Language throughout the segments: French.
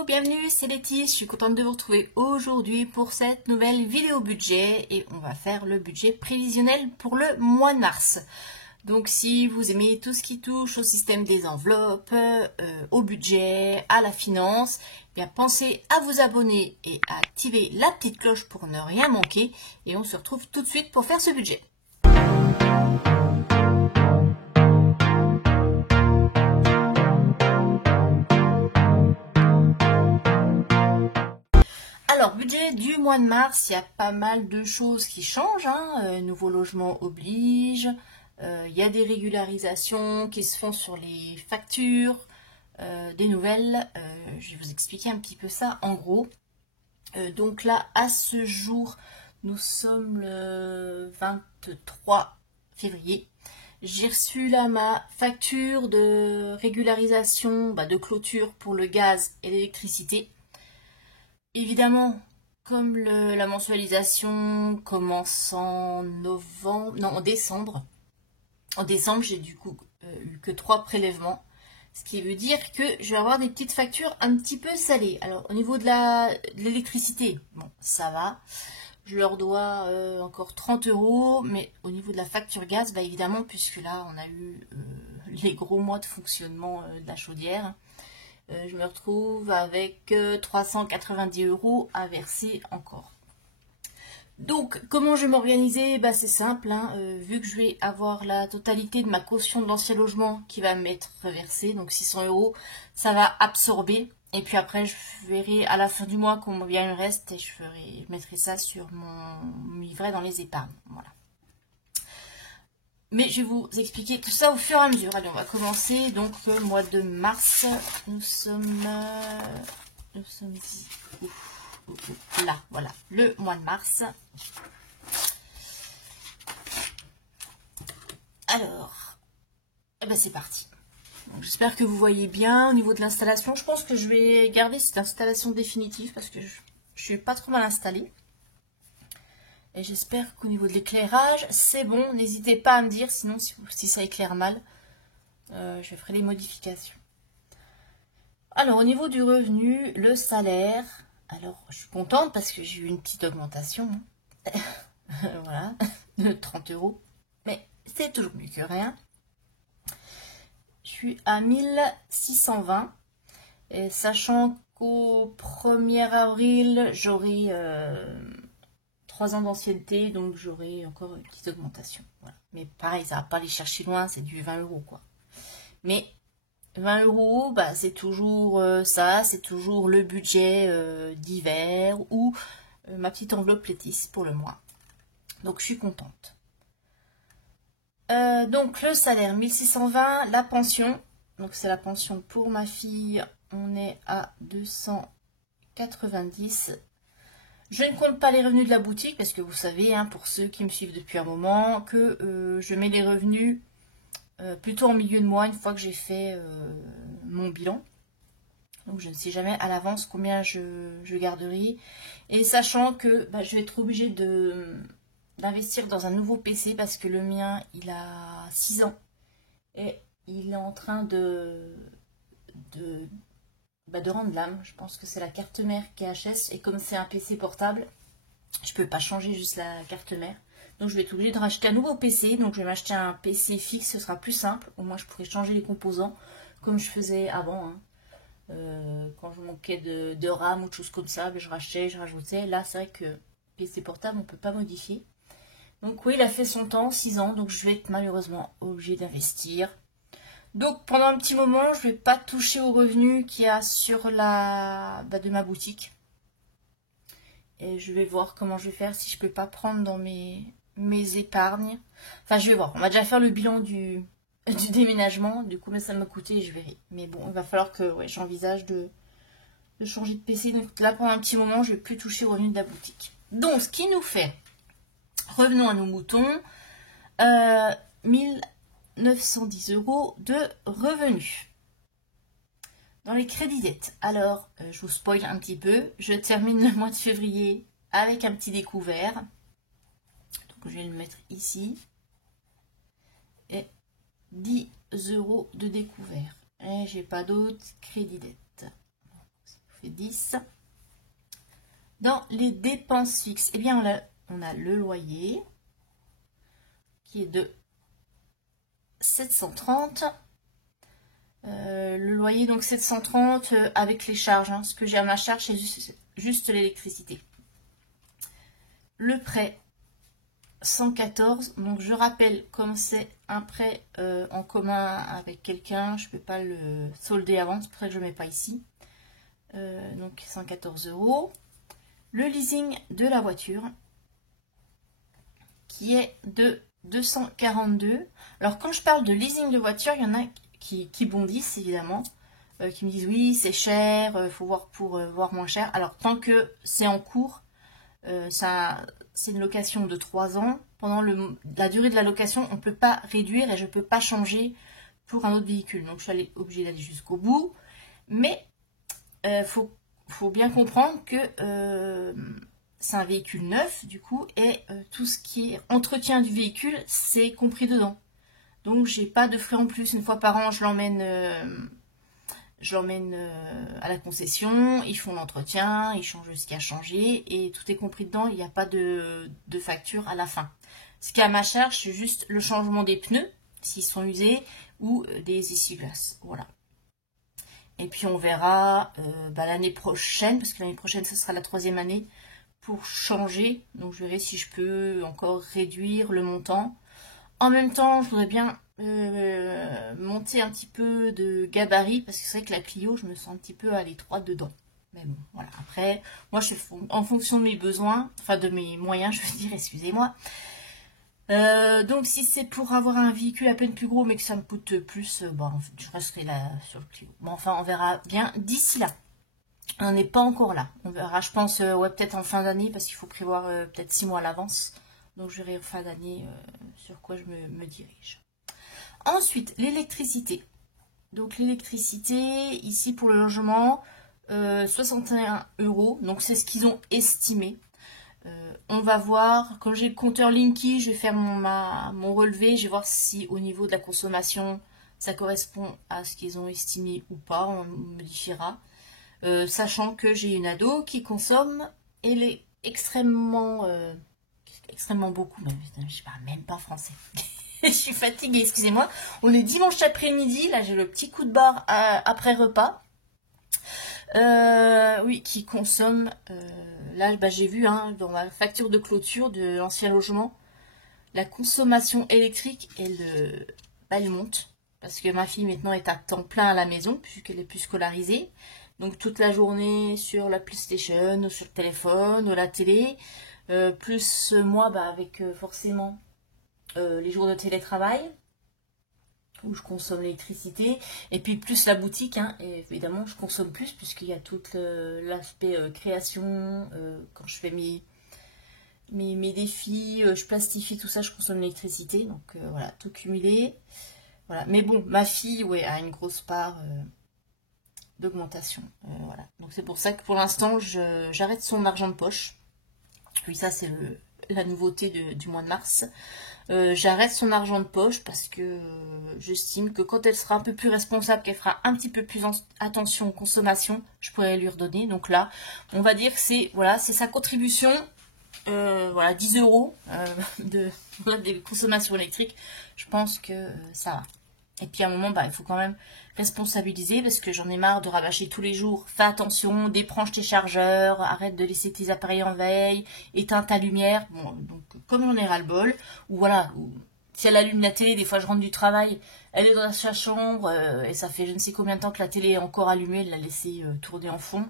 Hello, bienvenue, c'est Letty, je suis contente de vous retrouver aujourd'hui pour cette nouvelle vidéo budget et on va faire le budget prévisionnel pour le mois de mars. Donc si vous aimez tout ce qui touche au système des enveloppes, au budget, à la finance, bien pensez à vous abonner et à activer la petite cloche pour ne rien manquer et on se retrouve tout de suite pour faire ce budget. Alors, budget du mois de mars, il y a pas mal de choses qui changent. Nouveau logement oblige. Il y a des régularisations qui se font sur les factures, des nouvelles. Je vais vous expliquer un petit peu ça en gros. Donc là, à ce jour, nous sommes le 23 février. J'ai reçu là ma facture de régularisation de clôture pour le gaz et l'électricité. Évidemment, comme la mensualisation commence en décembre. En décembre, j'ai du coup eu que 3 prélèvements. Ce qui veut dire que je vais avoir des petites factures un petit peu salées. Alors, au niveau de l'électricité, bon, ça va. Je leur dois encore 30 €. Mais au niveau de la facture gaz, évidemment, puisque là, on a eu les gros mois de fonctionnement de la chaudière. Je me retrouve avec 390 € à verser encore. Donc, comment je vais m'organiser? C'est simple, vu que je vais avoir la totalité de ma caution de l'ancien logement qui va m'être reversée, donc 600 €, ça va absorber. Et puis après, je verrai à la fin du mois combien il me reste et je mettrai ça sur mon livret dans les épargnes. Voilà. Mais je vais vous expliquer tout ça au fur et à mesure. Allez, on va commencer. Donc, le mois de mars, nous sommes là, voilà, le mois de mars. Alors, c'est parti. J'espère que vous voyez bien au niveau de l'installation. Je pense que je vais garder cette installation définitive parce que je suis pas trop mal installée. Et j'espère qu'au niveau de l'éclairage, c'est bon. N'hésitez pas à me dire, sinon si ça éclaire mal, je ferai les modifications. Alors, au niveau du revenu, le salaire, alors je suis contente parce que j'ai eu une petite augmentation. Voilà, de 30 €. Mais c'est toujours mieux que rien. Je suis à 1620. Et sachant qu'au 1er avril, j'aurai 3 ans d'ancienneté, donc j'aurai encore une petite augmentation. Voilà. Mais pareil, ça va pas aller chercher loin, c'est du 20 € quoi. Mais 20 €, c'est toujours ça, c'est toujours le budget d'hiver ou ma petite enveloppe Letty pour le mois. Donc je suis contente. Donc le salaire 1620, la pension, donc c'est la pension pour ma fille, on est à 290. Je ne compte pas les revenus de la boutique parce que vous savez, pour ceux qui me suivent depuis un moment, que je mets les revenus plutôt en milieu de mois, une fois que j'ai fait mon bilan. Donc je ne sais jamais à l'avance combien je garderai. Et sachant que je vais être obligée d'investir dans un nouveau PC parce que le mien, il a 6 ans. Et il est en train de rendre l'âme. Je pense que c'est la carte mère qui est HS. Et comme c'est un PC portable, je peux pas changer juste la carte mère. Donc je vais être obligée de racheter un nouveau PC. Donc je vais m'acheter un PC fixe, ce sera plus simple. Au moins je pourrai changer les composants comme je faisais avant. Quand je manquais de RAM ou de choses comme ça, je rachetais, je rajoutais. Là c'est vrai que PC portable on peut pas modifier. Donc oui, il a fait son temps, 6 ans. Donc je vais être malheureusement obligée d'investir. Donc pendant un petit moment, je vais pas toucher aux revenus qu'il y a sur de ma boutique. Et je vais voir comment je vais faire, si je peux pas prendre dans mes épargnes. Enfin, je vais voir. On va déjà faire le bilan du déménagement. Du coup, mais ça m'a coûté, je verrai. Mais bon, il va falloir que j'envisage de changer de PC. Donc là, pendant un petit moment, je vais plus toucher aux revenus de la boutique. Donc, ce qui nous fait, revenons à nos moutons, 1910 € de revenus. Dans les crédits dettes, alors je vous spoil un petit peu, je termine le mois de février avec un petit découvert. Donc je vais le mettre ici. Et 10 € de découvert. Et j'ai pas d'autres crédits dettes. Ça fait 10. Dans les dépenses fixes, eh bien, on a le loyer qui est de 730. Le loyer, donc 730 avec les charges. Hein. Ce que j'ai à ma charge, c'est juste l'électricité. Le prêt, 114. Donc je rappelle, comme c'est un prêt en commun avec quelqu'un, je ne peux pas le solder avant, c'est pour ça que je ne mets pas ici. Donc 114 €. Le leasing de la voiture, qui est de 242. Alors quand je parle de leasing de voiture, il y en a qui bondissent évidemment, qui me disent oui c'est cher, il faut voir pour voir moins cher. Alors tant que c'est en cours, c'est une location de 3 ans. Pendant la durée de la location, on ne peut pas réduire et je ne peux pas changer pour un autre véhicule. Donc je suis obligée d'aller jusqu'au bout. Mais faut bien comprendre que c'est un véhicule neuf du coup et tout ce qui est entretien du véhicule, c'est compris dedans. Donc j'ai pas de frais en plus. Une fois par an, je l'emmène à la concession, ils font l'entretien, ils changent ce qu'il y a à changer et tout est compris dedans, il n'y a pas de facture à la fin. Ce qui est à ma charge, c'est juste le changement des pneus, s'ils sont usés, ou des essuie-glaces. Voilà. Et puis on verra l'année prochaine, parce que l'année prochaine, ce sera la 3e année, pour changer. Donc je verrai si je peux encore réduire le montant. En même temps, je voudrais bien monter un petit peu de gabarit, parce que c'est vrai que la Clio, je me sens un petit peu à l'étroit dedans. Mais bon, voilà. Après, moi, je fais en fonction de mes besoins, enfin de mes moyens, je veux dire, excusez-moi. Donc, si c'est pour avoir un véhicule à peine plus gros, mais que ça me coûte plus, bon, je resterai là sur le Clio. Bon, enfin, on verra bien d'ici là. On n'est pas encore là. On verra, je pense, ouais, peut-être en fin d'année, parce qu'il faut prévoir peut-être 6 mois à l'avance. Donc, je verrai en fin d'année sur quoi je me dirige. Ensuite, l'électricité. Donc, l'électricité, ici, pour le logement, 61 €. Donc, c'est ce qu'ils ont estimé. On va voir, quand j'ai le compteur Linky, je vais faire mon relevé. Je vais voir si, au niveau de la consommation, ça correspond à ce qu'ils ont estimé ou pas. On modifiera. Sachant que j'ai une ado qui consomme, elle est extrêmement beaucoup, même, je parle même pas français. Je suis fatiguée, excusez-moi. On est dimanche après-midi, là j'ai le petit coup de barre après repas. Oui, qui consomme, là j'ai vu dans ma facture de clôture de l'ancien logement, la consommation électrique, elle monte. Parce que ma fille maintenant est à temps plein à la maison, puisqu'elle est plus scolarisée. Donc toute la journée sur la PlayStation, ou sur le téléphone, ou la télé. Plus moi, avec forcément les jours de télétravail, où je consomme l'électricité. Et puis plus la boutique, et évidemment je consomme plus, puisqu'il y a tout l'aspect création. Quand je fais mes défis, je plastifie tout ça, je consomme l'électricité. Donc voilà, tout cumulé. Voilà. Mais bon, ma fille, ouais, a une grosse part d'augmentation. Voilà. Donc c'est pour ça que pour l'instant, j'arrête son argent de poche. Oui, ça c'est la nouveauté du mois de mars. J'arrête son argent de poche parce que j'estime que quand elle sera un peu plus responsable, qu'elle fera un petit peu plus attention aux consommations, je pourrais lui redonner. Donc là, on va dire que c'est sa contribution. 10 € de consommation électrique. Je pense que ça va. Et puis à un moment, il faut quand même responsabiliser, parce que j'en ai marre de rabâcher tous les jours. Fais attention, débranche tes chargeurs, arrête de laisser tes appareils en veille, éteins ta lumière. Bon, donc comme j'en ai ras-le-bol, ou si elle allume la télé, des fois je rentre du travail, elle est dans sa chambre, et ça fait je ne sais combien de temps que la télé est encore allumée, elle l'a laissée tourner en fond.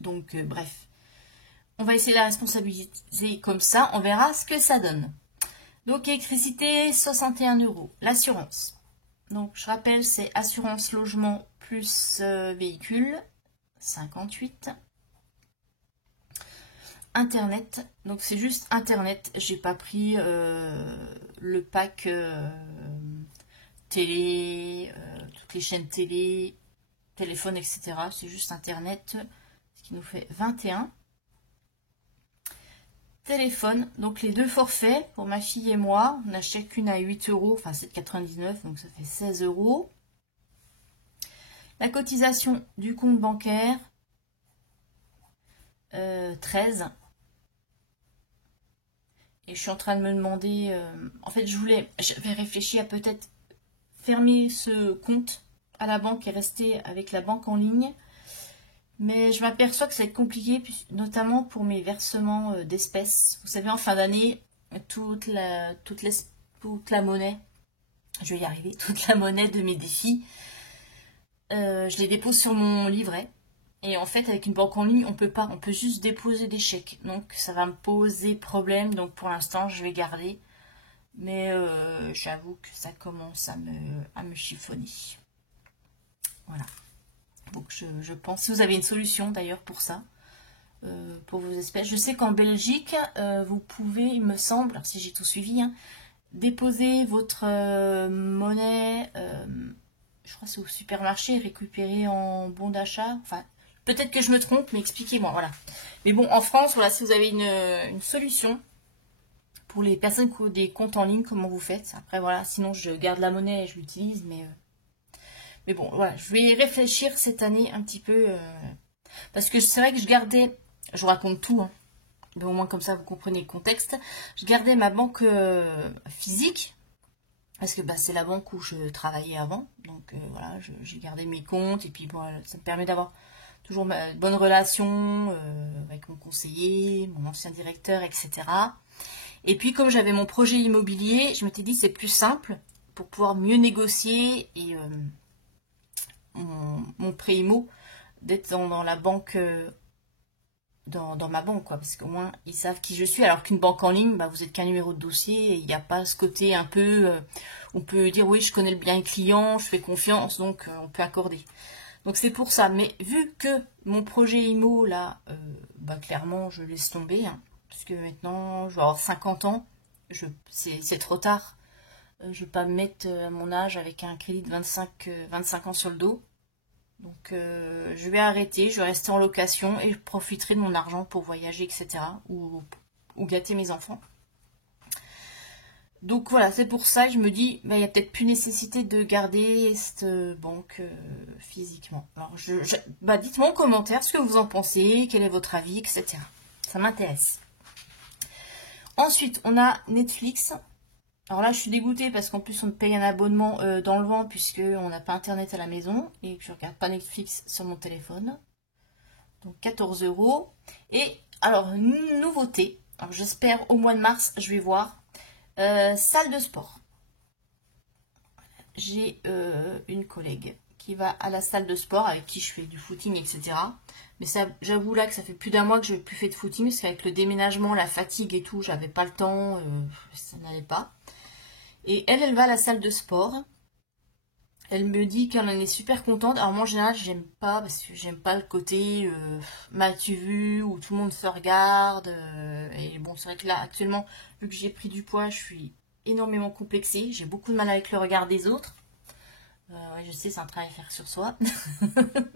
Donc bref. On va essayer de la responsabiliser comme ça, on verra ce que ça donne. Donc électricité, 61 €. L'assurance. Donc je rappelle, c'est assurance logement plus véhicule, 58. Internet, donc c'est juste Internet. J'ai pas pris le pack télé, toutes les chaînes télé, téléphone, etc. C'est juste Internet, ce qui nous fait 21. Téléphone, donc les 2 forfaits pour ma fille et moi, on a chacune à 8 €, enfin 7,99 €, donc ça fait 16 €. La cotisation du compte bancaire, 13. Et je suis en train de me demander... en fait, j'avais réfléchi à peut-être fermer ce compte à la banque et rester avec la banque en ligne. Mais je m'aperçois que ça va être compliqué, notamment pour mes versements d'espèces. Vous savez, en fin d'année, toute la monnaie, je vais y arriver, toute la monnaie de mes défis, je les dépose sur mon livret. Et en fait, avec une banque en ligne, on peut pas, on peut juste déposer des chèques. Donc, ça va me poser problème. Donc, pour l'instant, je vais garder. Mais j'avoue que ça commence à me chiffonner. Voilà. Donc, je pense, si vous avez une solution d'ailleurs pour ça, pour vos espèces. Je sais qu'en Belgique, vous pouvez, il me semble, si j'ai tout suivi, hein, déposer votre monnaie, je crois que c'est au supermarché, récupérer en bon d'achat. Enfin, peut-être que je me trompe, mais expliquez-moi, voilà. Mais bon, en France, voilà, si vous avez une solution pour les personnes qui ont des comptes en ligne, comment vous faites? Après, voilà, sinon je garde la monnaie et je l'utilise, mais bon, voilà, je vais y réfléchir cette année un petit peu, parce que c'est vrai que je vous raconte tout, hein, mais au moins comme ça vous comprenez le contexte, je gardais ma banque physique, parce que bah, c'est la banque où je travaillais avant, donc voilà, j'ai gardé mes comptes, et puis bon, ça me permet d'avoir toujours de bonnes relations avec mon conseiller, mon ancien directeur, etc. Et puis comme j'avais mon projet immobilier, je m'étais dit c'est plus simple pour pouvoir mieux négocier et mon prêt immo d'être dans la banque, dans ma banque, quoi, parce qu'au moins ils savent qui je suis, alors qu'une banque en ligne, bah, vous êtes qu'un numéro de dossier et il n'y a pas ce côté un peu, on peut dire oui je connais bien le client, je fais confiance, donc on peut accorder. Donc c'est pour ça, mais vu que mon projet IMO là, bah, clairement je laisse tomber, hein, parce que maintenant je vais avoir 50 ans, c'est trop tard. Je ne vais pas me mettre à mon âge avec un crédit de 25 ans sur le dos. Donc je vais arrêter, je vais rester en location et je profiterai de mon argent pour voyager, etc. Ou gâter mes enfants. Donc voilà, c'est pour ça que je me dis, bah, il n'y a peut-être plus nécessité de garder cette banque physiquement. Alors bah, dites-moi en commentaire ce que vous en pensez, quel est votre avis, etc. Ça m'intéresse. Ensuite, on a Netflix. Alors là, je suis dégoûtée parce qu'en plus, on me paye un abonnement dans le vent puisqu'on n'a pas internet à la maison et que je regarde pas Netflix sur mon téléphone. Donc 14 €. Et alors, nouveauté. Alors j'espère au mois de mars, je vais voir. Salle de sport. J'ai une collègue qui va à la salle de sport avec qui je fais du footing, etc. Mais ça, j'avoue là que ça fait plus d'un mois que je n'ai plus fait de footing parce qu'avec le déménagement, la fatigue et tout, j'avais pas le temps, ça n'allait pas. Et elle va à la salle de sport. Elle me dit qu'elle en est super contente. Alors moi en général j'aime pas parce que j'aime pas le côté m'as-tu vu où tout le monde se regarde. Et bon c'est vrai que là actuellement vu que j'ai pris du poids je suis énormément complexée. J'ai beaucoup de mal avec le regard des autres. Ouais, je sais c'est un travail à faire sur soi.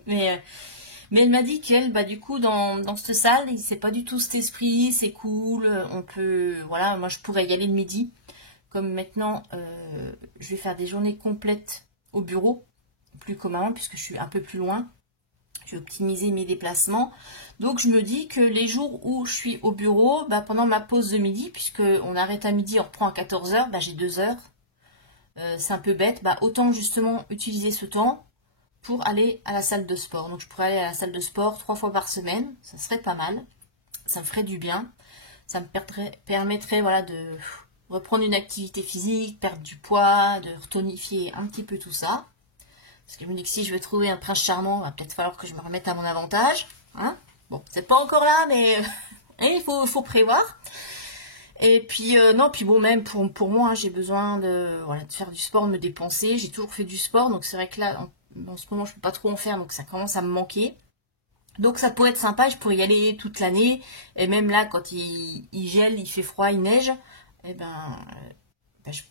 mais elle m'a dit qu'elle bah du coup dans cette salle c'est pas du tout cet esprit. C'est cool. On peut voilà moi je pourrais y aller le midi. Comme maintenant, je vais faire des journées complètes au bureau, plus comme avant, puisque je suis un peu plus loin. Je vais optimiser mes déplacements. Donc, je me dis que les jours où je suis au bureau, bah, pendant ma pause de midi, puisqu'on arrête à midi, on reprend à 14 h, bah, j'ai 2 heures. C'est un peu bête. Bah, autant justement utiliser ce temps pour aller à la salle de sport. Donc, je pourrais aller à la salle de sport 3 fois par semaine. Ça serait pas mal. Ça me ferait du bien. Ça me permettrait voilà, de reprendre une activité physique, perdre du poids, de tonifier un petit peu tout ça. Parce que je me dis que si je veux trouver un prince charmant, il va peut-être falloir que je me remette à mon avantage. Hein, bon, c'est pas encore là, mais il faut prévoir. Et puis, non, puis bon, même pour moi, hein, j'ai besoin de faire du sport, de me dépenser. J'ai toujours fait du sport, donc c'est vrai que là, en ce moment, je peux pas trop en faire, donc ça commence à me manquer. Donc ça pourrait être sympa, je pourrais y aller toute l'année. Et même là, quand il gèle, il fait froid, il neige, et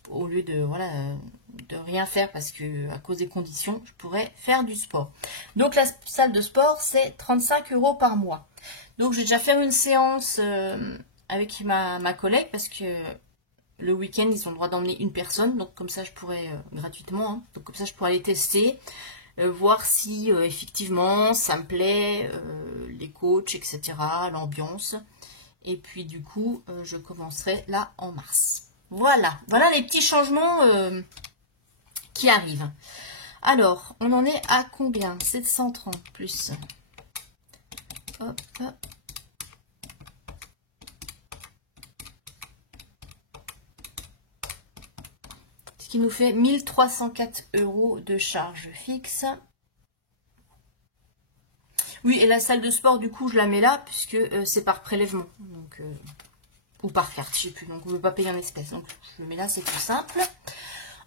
au lieu de rien faire parce que à cause des conditions, je pourrais faire du sport. Donc la salle de sport, c'est 35 € par mois. Donc je vais déjà faire une séance avec ma collègue parce que le week-end, ils ont le droit d'emmener une personne. Donc comme ça, je pourrais gratuitement. Hein, donc comme ça, je pourrais aller tester. Voir si effectivement ça me plaît, les coachs, etc., l'ambiance. Et puis du coup, je commencerai là en mars. Voilà, voilà les petits changements qui arrivent. Alors, on en est à combien? 730 plus. Hop. Ce qui nous fait 1304 € de charge fixe. Oui, et la salle de sport, du coup, je la mets là, puisque c'est par prélèvement. Donc, ou par carte, je sais plus. Donc, on ne veut pas payer en espèces. Donc, je le mets là, c'est plus simple.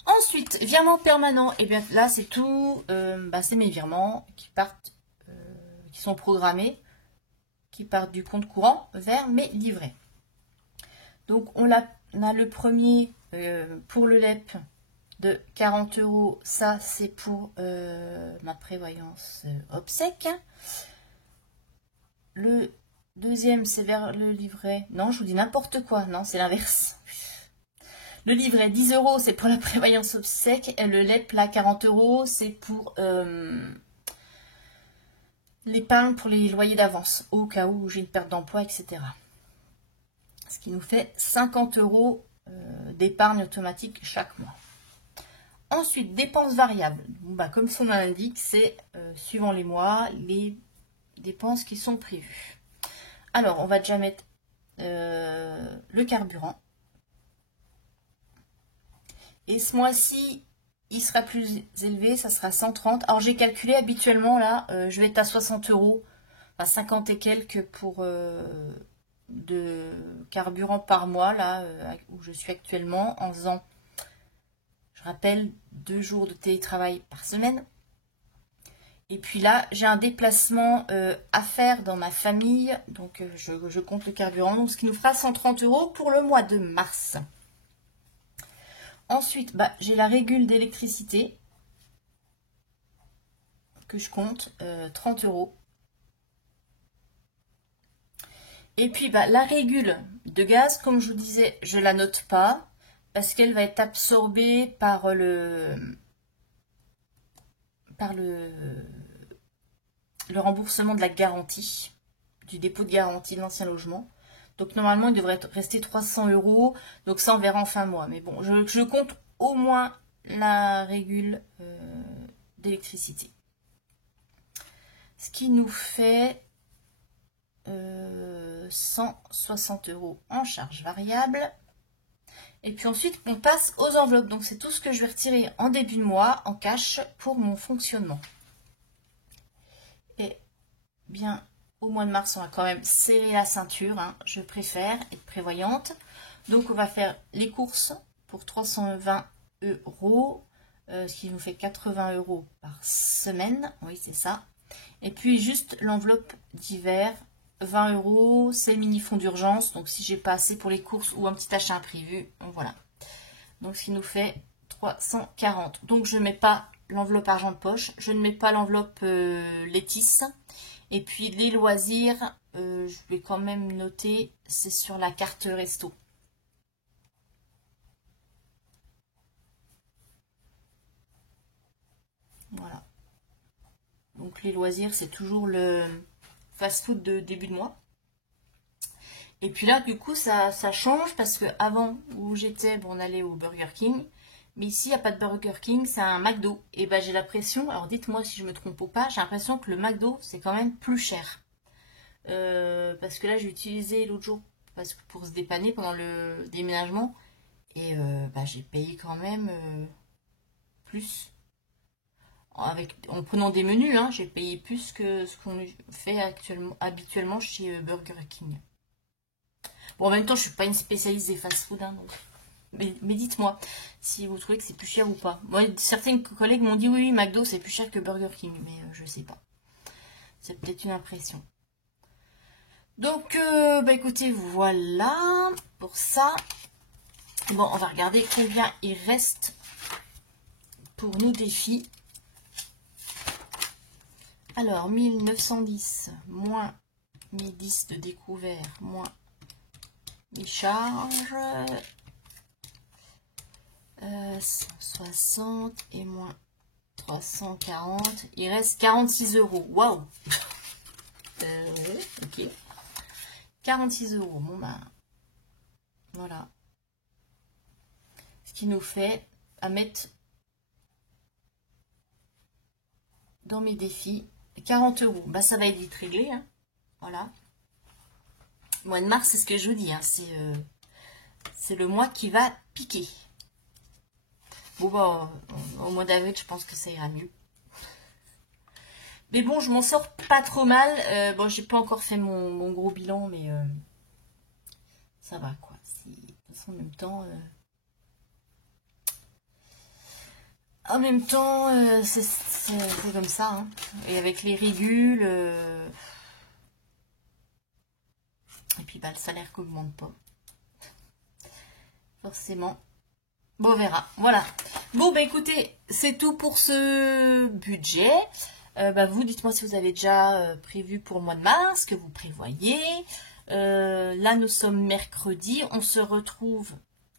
Ensuite, virement permanent. Et bien là, c'est tout. C'est mes virements qui partent, qui sont programmés, qui partent du compte courant vers mes livrets. Donc, on a le premier pour le LEP de 40 €. Ça, c'est pour ma prévoyance obsèque. Le deuxième, c'est vers le livret. Non, je vous dis n'importe quoi. Non, c'est l'inverse. Le livret, 10 €, c'est pour la prévoyance obsèque. Et le LEP, là, 40 €, c'est pour l'épargne pour les loyers d'avance, au cas où j'ai une perte d'emploi, etc. Ce qui nous fait 50 € d'épargne automatique chaque mois. Ensuite, dépenses variables. Comme son nom l'indique, c'est suivant les mois, les dépenses qui sont prévues. Alors, on va déjà mettre le carburant. Et ce mois-ci, il sera plus élevé, ça sera 130. Alors, j'ai calculé habituellement, là, je vais être à 60 €, enfin 50 et quelques pour de carburant par mois, là, où je suis actuellement, en faisant, je rappelle, 2 jours de télétravail par semaine. Et puis là, j'ai un déplacement à faire dans ma famille, donc je compte le carburant, donc ce qui nous fera 130 € pour le mois de mars. Ensuite, j'ai la régule d'électricité que je compte, 30 €. Et puis la régule de gaz, comme je vous disais, je la note pas parce qu'elle va être absorbée par le remboursement de la garantie, du dépôt de garantie de l'ancien logement. Donc normalement, il devrait rester 300 €. Donc ça, on verra en fin de mois. Mais bon, je compte au moins la régule d'électricité. Ce qui nous fait 160 € en charge variable. Et puis ensuite, on passe aux enveloppes. Donc c'est tout ce que je vais retirer en début de mois en cash pour mon fonctionnement. Et bien, au mois de mars, on va quand même serrer la ceinture. Je préfère être prévoyante. Donc, on va faire les courses pour 320 €, ce qui nous fait 80 € par semaine. Oui, c'est ça. Et puis, juste l'enveloppe d'hiver, 20 €, c'est le mini-fonds d'urgence. Donc, si j'ai pas assez pour les courses ou un petit achat imprévu, voilà. Donc, ce qui nous fait 340. Donc, je ne mets pas l'enveloppe argent de poche. Je ne mets pas l'enveloppe Létis. Et puis, les loisirs, je vais quand même noter, c'est sur la carte resto. Voilà. Donc, les loisirs, c'est toujours le fast-food de début de mois. Et puis là, du coup, ça change parce que avant où j'étais, on allait au Burger King. Mais ici, il n'y a pas de Burger King, c'est un McDo. Et j'ai l'impression, alors dites-moi si je me trompe ou pas, j'ai l'impression que le McDo, c'est quand même plus cher. Parce que là, j'ai utilisé l'autre jour pour se dépanner pendant le déménagement. Et j'ai payé quand même plus. En prenant des menus, j'ai payé plus que ce qu'on fait habituellement chez Burger King. Bon, en même temps, je suis pas une spécialiste des fast-food, donc. Mais dites-moi si vous trouvez que c'est plus cher ou pas. Moi, certains collègues m'ont dit oui, McDo c'est plus cher que Burger King, mais je sais pas. C'est peut-être une impression. Donc, écoutez, voilà pour ça. Bon, on va regarder combien il reste pour nos défis. Alors, 1910 moins mes 10 de découvert moins mes charges. 160 et moins 340. Il reste 46 €. Waouh! Ok. 46 €. Bon, ben, voilà. Ce qui nous fait à mettre dans mes défis 40 €. Bah, ça va être vite réglé. Hein. Voilà. Mois de mars, c'est ce que je vous dis. Hein. C'est le mois qui va piquer. Bon, bah, au mois d'avril, je pense que ça ira mieux. Mais bon, je m'en sors pas trop mal. Bon, j'ai pas encore fait mon gros bilan, mais ça va, quoi. De toute façon, en même temps, c'est comme ça. Hein. Et avec les régules, et puis bah, le salaire qui augmente pas. Forcément. Bon, on verra. Voilà. Bon, bah écoutez, c'est tout pour ce budget. Bah, vous, dites-moi si vous avez déjà prévu pour le mois de mars, que vous prévoyez. Là, nous sommes mercredi. On se retrouve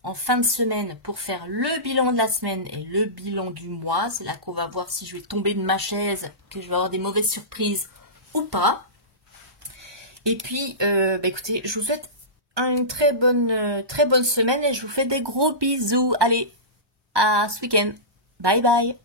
en fin de semaine pour faire le bilan de la semaine et le bilan du mois. C'est là qu'on va voir si je vais tomber de ma chaise, que je vais avoir des mauvaises surprises ou pas. Et puis, bah écoutez, je vous souhaite une très bonne semaine et je vous fais des gros bisous. Allez, à ce week-end. Bye bye.